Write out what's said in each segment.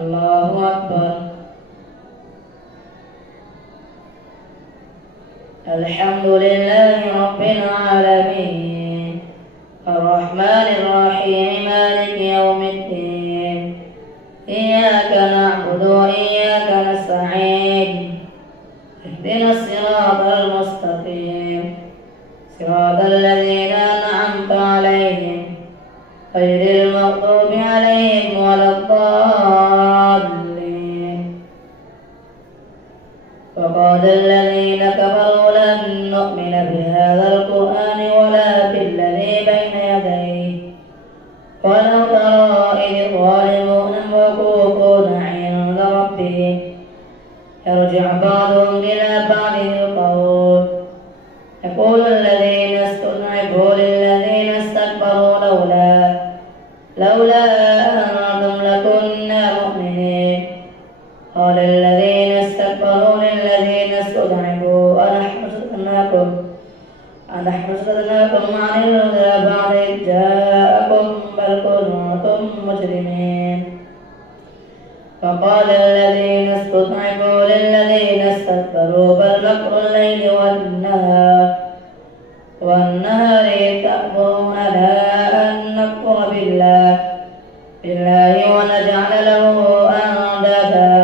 الله أكبر. الحمد لله رب العالمين الرحمن الرحيم مالك يوم الدين إياك نعبد وإياك نستعين اهدنا الصراط المستقيم صراط الذين أنعمت عليهم غير المغضوب عليهم ولا الضالين. وقال الذين كفروا لن نؤمن بهذا القرآن ولا بالذي بين يديه ولو ترى إذ الظالمون موقوفون عند ربهم يرجع بعضهم إلى بعض القول يقول الذين استضعفوا للذين استكبروا لولا أنتم لكنا مؤمنين. قال الذين استكبروا للذين استضعفوا أنحن صددناكم عن الهدى بعد إذ جاءكم بل كنتم مجرمين. فقال الذين استضعفوا للذين استكبروا بل مكر الليل والنهار تأمروننا أن نكفر بالله ونجعل له أندادا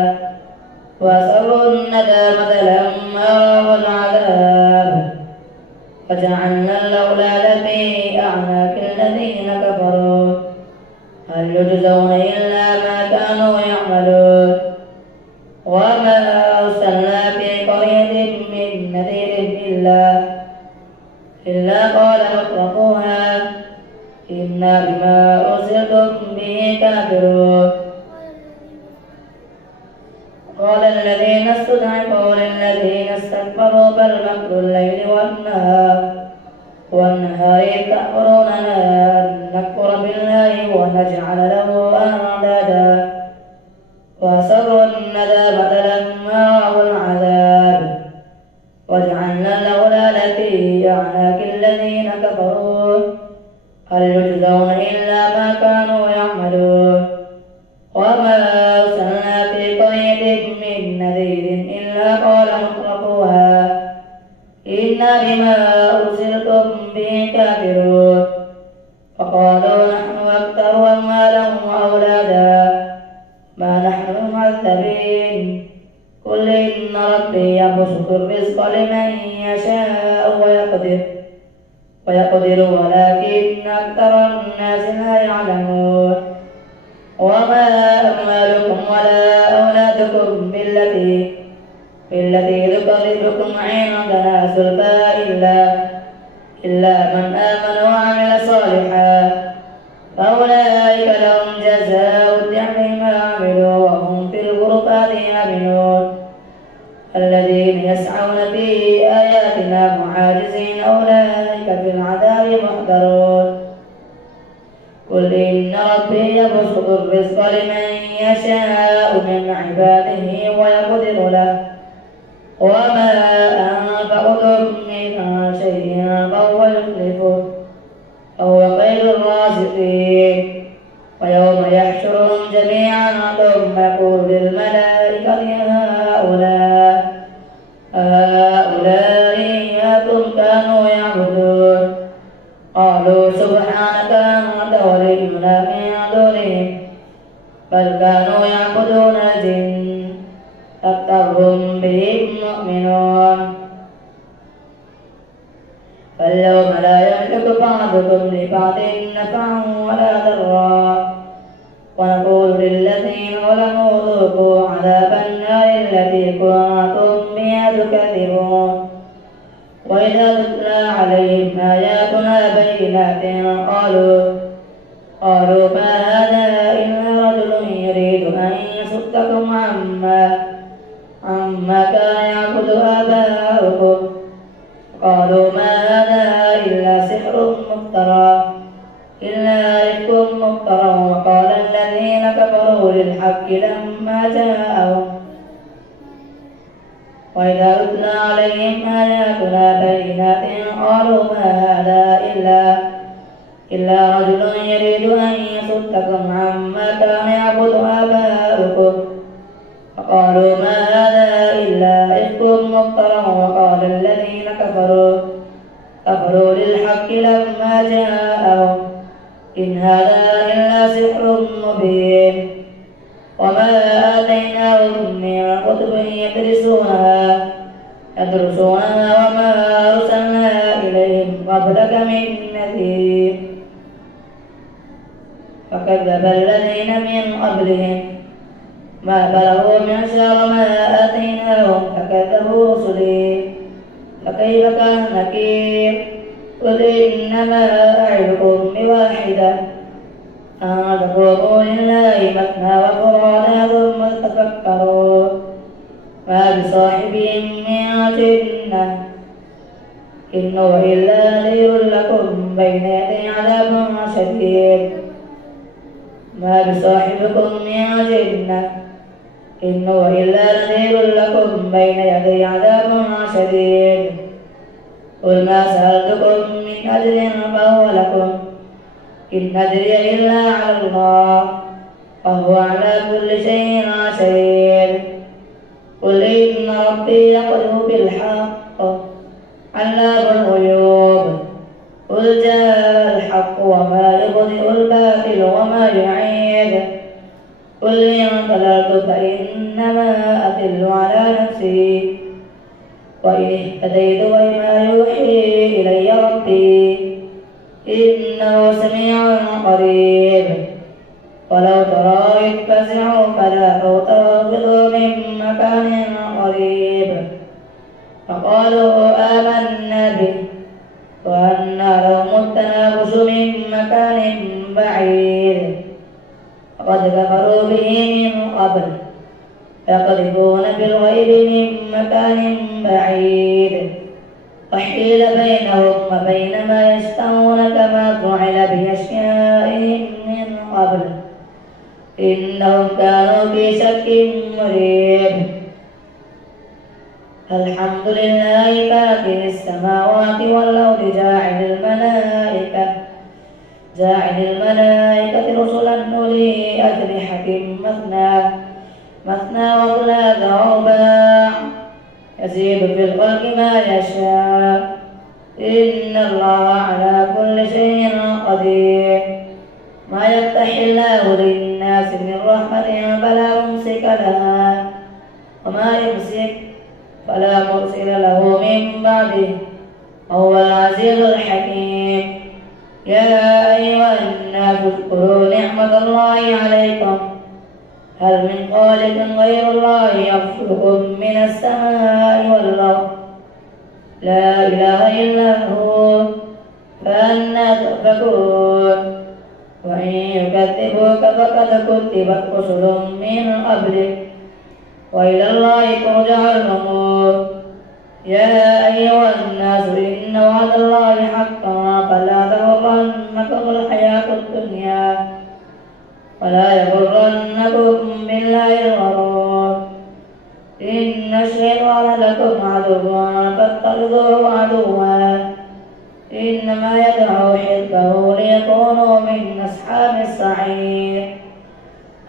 وأسروا الندامة لما رأوا العذاب وجعلنا الأولاد في أعناق الذين كفروا هل يجزون إلا ما كانوا يعملون. وما أرسلنا في قرية من نذير إلا قال مترفوها إنا بما أرسلتم به كافرون. قال الذين استضعفوا للذين استكبروا بل مكر الليل والنهار تأمروننا أن نكفر بالله ونجعل له أندادا وأسروا الندامة لما رأوا العذاب وجعلنا الأولاد في أعناق الذين كفروا هل يجزون إلا ما كانوا يعملون. وما أرسلنا في قرية من نذير إلا قال مترفوها إنا بما أرسلتم به كافرون. فقالوا نحن أكثر أموالا وأولادا ما نحن معذبين. قل إن ربي يبسط الرزق لمن يشاء ويقدر ولكن أكثر الناس لا يعلمون. وما أموالكم ولا أولادكم بالتي تقربكم عندنا زلفى إلا من آمن وعمل صالحا فأولئك لهم جزاء الضعف ما عملوا وهم في الغرفات آمنون. الذين يسعون في آياتنا معاجزين أولئك في العذاب محضرون. قل إن ربي يبسط الرزق لمن يشاء من عباده ويقدر له وما أنفقتم من شيء فهو يخلفه وهو خير الرازقين. ويوم يحشرهم جميعا ثم يقول للملائكة هؤلاء إياكم كانوا يعبدون قالوا سبحانك أنت ولينا من دونهم بل كانوا يعبدون الجن أكثرهم بهم مؤمنون. فاليوم لا يملك بعضكم لبعض نفعا ولا ضرا ونقول للذين ظلموا ذوقوا عذاب النار التي كنتم بها تكذبون. وإذا تتلى عليهم آياتنا بينات قالوا ما هذا إلا رجل يريد أن يصدكم عما كان يعبد آباؤكم قالوا ما هذا إلا سحر مفترى وقال الذين كفروا للحق لما جاءهم وإذا تتلى عليهم آياتنا بينات قالوا ما هذا إلا رجل يريد أن يصدكم عما كان يعبد آباؤكم فقالوا ما هذا إلا إفك مفترى وقال الذين كفروا للحق لما جاءهم إن هذا إلا سحر مبين وما آتيناهم من كتب يدرسونها وما أرسلنا إليهم قبلك من نذير فكذب الذين من قبلهم ما بلغوا معشار ما آتيناهم فكذبوا رسلي فكيف كان نكير قل إنما أعظكم بواحدة أن تقوموا لله مثنى وفرادا ثم تفكروا ما بصاحبهم من جنة إن هو إلا نذير لكم بين يدي عذاب شديد ما بصاحبكم من جنة إن هو إلا نذير لكم بين يدي عذاب شديد قل ما سألتكم من أجر فهو لكم إن أجري إلا على الله وهو على كل شيء شهيد قل إن ربي يقذف بالحق علام الغيوب قل جاء الحق وما يبطئ الباطل وما يعيد قل إن ضللت فإنما أضل على نفسي وإن اهتديت بما يوحي إلي ربي إنه سميع قريب ولو ترى إذ فزعوا فلا تركضوا من مكان قريب فقالوا آمنا به وأنى لهم التنافس من مكان بعيد فقد كفروا به من قبل يقذفون بالغيب من مكان بعيد وحيل بينهم وبين ما يشتهون كما فعل بأشيائهم من قبل إنهم كانوا في شك مريب الحمد لله فاطر السماوات والأرض جاعل الملائكة رسلا أولي أجنحة مثنى وثلاث ورباع يزيد في الخلق ما يشاء إن الله على كل شيء قدير ما يفتح الله للناس من رحمة فلا ممسك لها وما يمسك فلا مرسل له من بعده وهو العزيز الحكيم يا أيها الناس اذكروا نعمة الله عليكم هل من خالق غير الله يرزقكم من السماء والأرض لا إله إلا هو فأنى تؤفكون وإن يكذبوك فقد كذبت رسل من قبلك وإلى الله ترجع الأمور يا أيها الناس إن وعد الله حقا فلا تغرنكم الحياة الدنيا ولا يغرنكم بالله الغرور إن الشيطان لكم عدو فاتخذوه عدوا إنما يدعو حزبه ليكونوا من أصحاب السعير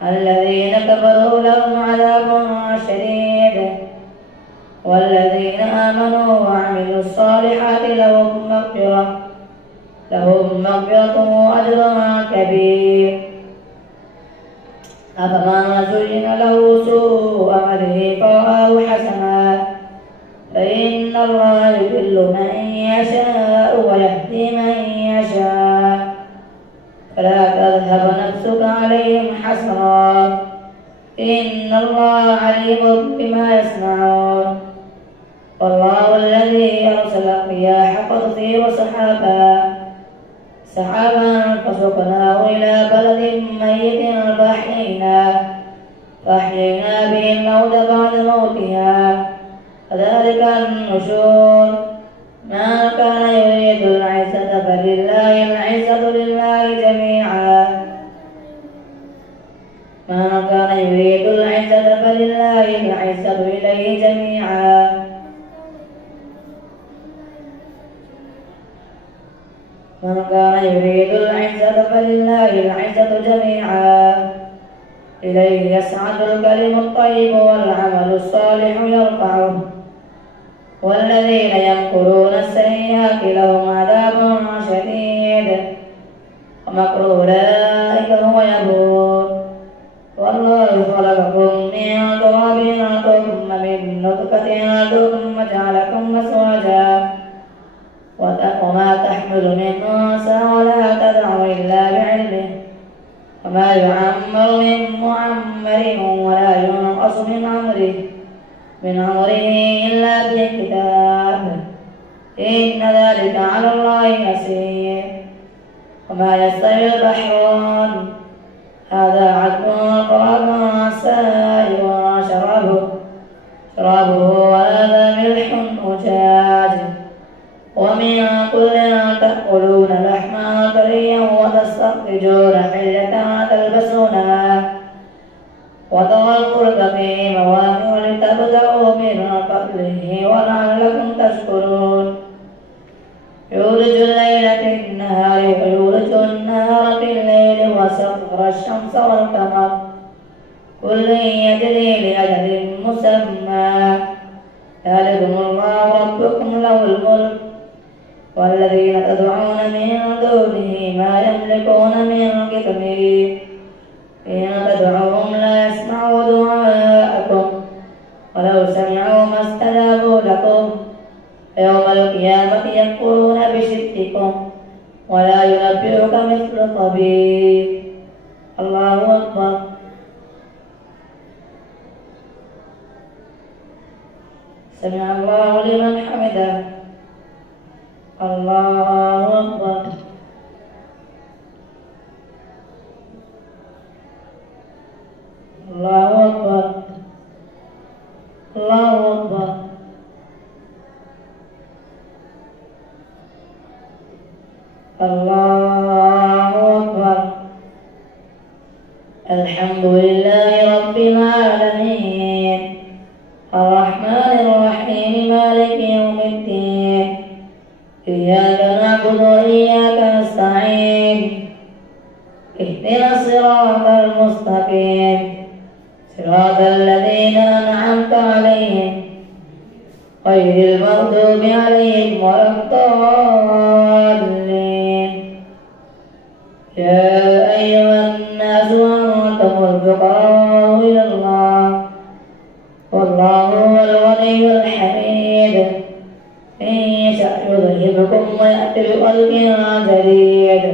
الذين كفروا لهم عذاب شديد والذين آمنوا وعملوا الصالحات لهم مغفرة وأجر كبير أفمن زين له سوء عمله فرآه حسنا فإن الله يضل من يشاء ويهدي من يشاء فلا تذهب نفسك عليهم حسرات إن الله عليم بما يصنعون والله الذي أرسل الرياح فتثير سحابا فسقناه إلى بلد ميت فأحيينا به الأرض بعد موتها كذلك النشور ما كان يريد العزة فلله العزة لله جميعا ما كان يريد العزة فلله العزة إليه جميعا ما من كان يريد العزة فلله العزة جميعا إليه يسعد الكلم الطيب والعمل الصالح يرفعه والذين يمكرون السيئات لهم عذاب شديد ومكر أولئك هو يبور والله خلقكم من تراب ثم من نطفة ثم جعلكم أزواجا وما تحمل من أنثى ولا تدع إلا بعلمه وما يعمر من معمر ولا ينقص من عمره إلا في كتاب إن ذلك على الله يسير وما يستوي البحران هذا عذب فرات سائغ شرابه وهذا ملح أجاج ومن كل تأكلون لحما طريا وتستخرجون حلية تلبسونها وترى الفلك فيه مواخر لتبتغوا من فضله ولعلكم تشكرون يولج الليل في النهار ويولج النهار في الليل وسخر الشمس والقمر كل يجري لأجل مسمى ذلكم الله ربكم له الملك والذين تدعون من دونه ما يملكون من قطمير إن تدعوهم لا يسمعوا دعاءكم ولو سمعوا ما استجابوا لكم يوم القيامة يكفرون بشرككم ولا ينبئك مثل خبير. الله أكبر. سمع الله لمن حمده. الله أكبر. الله أكبر. الله أكبر. الله أكبر. الحمد لله رب العالمين الرحمن الرحيم مالك يوم الدين إياك نعبد وإياك نستعين اهدنا الصراط المستقيم صراط الذين أنعمت عليهم غير المغضوب عليهم ولا الضالين. يا أيها الناس أنتم الفقراء إلى الله والله هو الغني الحميد إن يشأ يذهبكم ويأتي بخلق جديد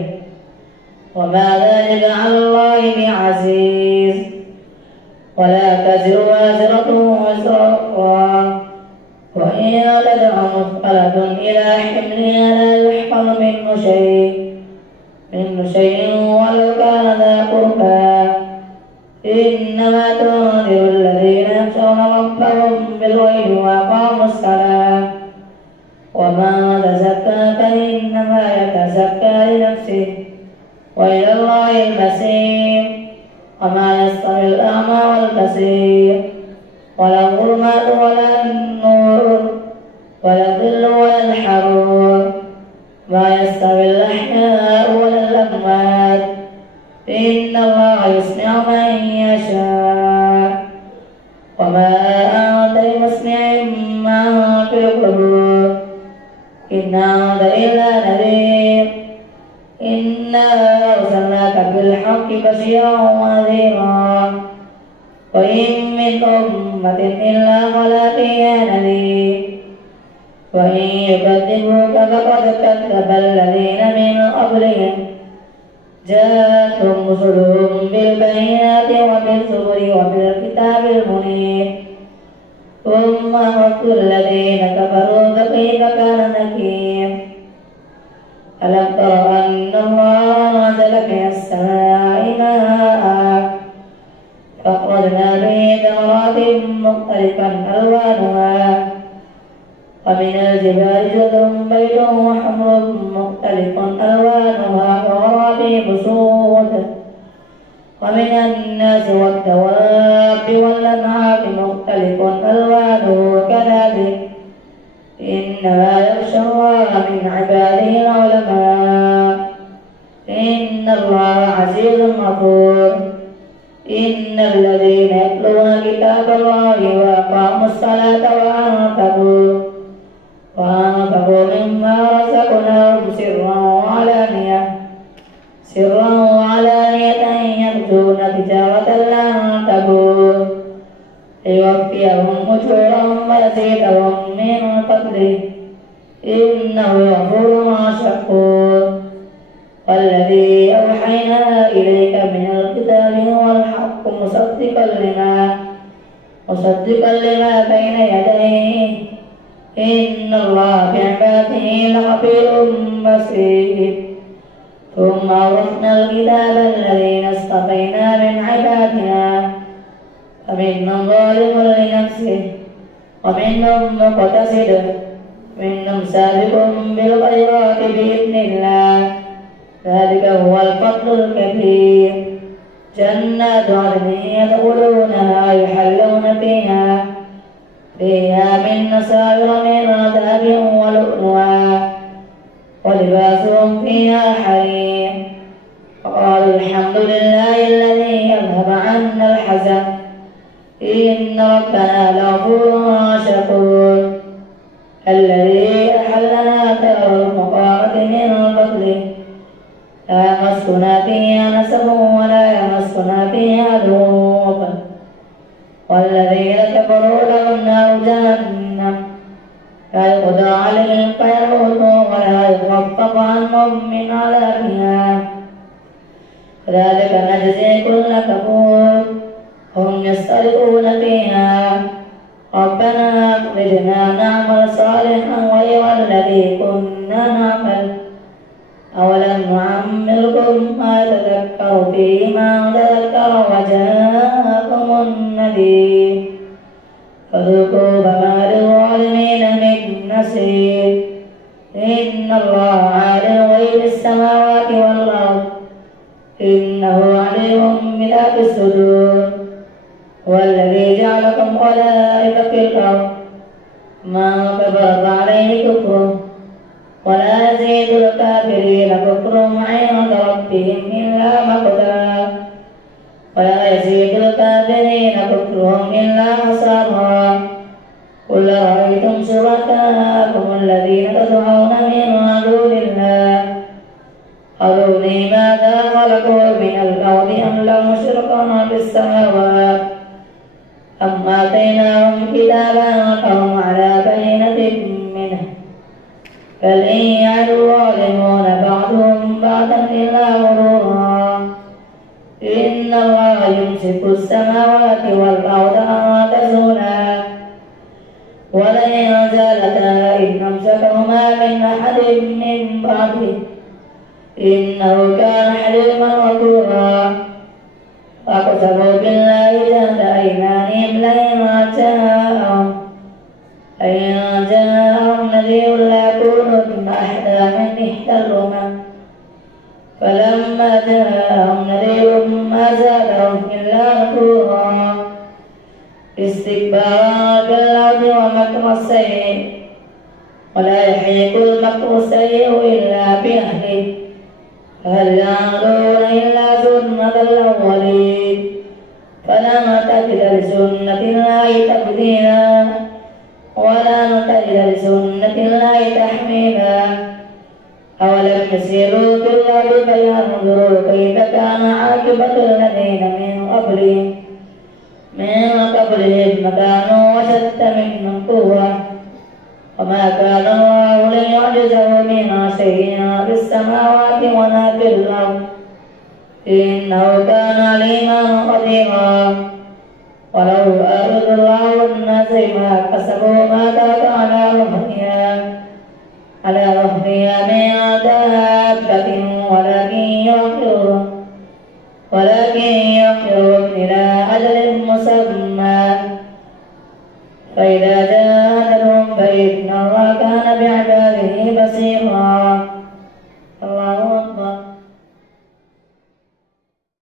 وما ذلك على الله بعزيز ولا تزر وازرة وزر أخرى وإن تدع مثقلة إلى حملها لا يحمل منه شيء ولو كان ذا قربى إنما تنذر الذين يخشون ربهم بالغيب وأقاموا الصلاة ومن تزكى فإنما يتزكى لنفسه وإلى الله المصير. وما يستوي الأعمى والبصير ولا الظلمات ولا النور ولا الظل ولا الحرور ما يستوي الأحياء ولا الأموات إن الله يسمع من يشاء وما أنت بمسمع من في القبور إن أنت إلا نذير إنا أرسلناك بالحق بشيرا ونذيرا وإن من أمة إلا خلا فيها نذير وإن يكذبوك فقد كذب الذين من قبلهم جاءتهم رسلهم بالبينات وبالزبر وبالكتاب المنير ثم أخذوا الذين كفروا فكيف كان نكير. ألم تر أن الله نزل من السماء ماء فأخرجنا به ثمرات مختلفا ألوانها ومن الجبال جدر بيض وحمر مختلف ألوانها وغرابيب سود ومن الناس والدواب والأنعام مختلف ألوانه كذلك إنما يخشى الله من عباده العلماء. إن الله عزيز غفور. إن الذين يتلون كتاب الله وأقاموا الصلاة وأنفقوا مما رزقناهم سرا وعلانية يرجون تجارة لن تبور ليوفيهم أجورهم ويزيدهم من فضله إنه غفور شكور. والذي أوحينا إليك من الكتاب هو الحق مصدقا لما بين يديه إن الله بعباده لخبير بصير. ثم أورثنا الكتاب الذين اصطفينا من عبادنا فمنهم ظالم لنفسه ومنهم مقتصد ومنهم سابق بالخيرات بإذن الله ذلك هو الفضل الكبير. جنات عدن يدخلونها يحلون فيها من أساور من ذهب ولؤلؤا ولباسهم فيها حرير. وقالوا الحمد لله الذي أذهب عنا الحزن إن ربنا لغفور شكور. الذي أحلنا دار المقامة من فضله لا يمسنا فيها نسب ولا يمسنا فيها لغوب. والذين كفروا لهم نار جهنم لا يقضى عليهم فيموتوا ولا يخفف عنهم من عذابها كذلك نجزي كل كفور. هم يصطرخون فيها ربنا أخرجنا نعمل صالحا غير الذي كنا نعمل أولم نعمركم ما تذكر فيه ما تذكر وجاءكم النذير فذوقوا فما للظالمين من نصير. إن الله عالم غيب السماوات والأرض إنه عليم بذات الصدور. والذي جعلكم خلائف في الأرض ما كبر عليه كفره ولا يزيد الكافرين كفرهم عند ربهم إلا مقتا ولا يزيد الكافرين كفرهم إلا خسارا. قل رأيتم شركاءكم الذين تدعون من دون الله أروني ماذا خلقوا من الأرض أم لهم شرك في السماوات أم آتيناهم كتابا فهم على بينة منه بل إن يعد الظالمون بعضهم بعضا إلا غرورا. إن الله يمسك السماوات والأرض أن تزولا ولئن زالتا إن أمسكهما من أحد من بعده إنه كان حليما غفورا. فاقسموا بالله جهد أيمانهم لئن جاءهم نذير ليكونن أحدى من إحدى الأمم فلما جاءهم نذير ما زادهم إلا نفورا استكبارا في الأرض ومكر السيء ولا يحيق المكر السيء إلا بأهله فهل ينظرون إلا سنة الأولين فلم تجد لسنة الله تبديلا ولا تجد لسنة الله تحويلا. أولم يسيروا في الأرض فينظروا كيف كان عاقبة الذين من قبلهم كانوا أشد منهم قوة وما كان الله ليعجزه من شيء في السماوات ولا في الأرض إنه كان عليما قديرا. ولو أراد الله الناس ما كسبوا ما ترك على ظهرها من دابة ولكن يؤخرهم إلى أجل مسمى فإذا جاء أجلهم فإن الله كان بعباده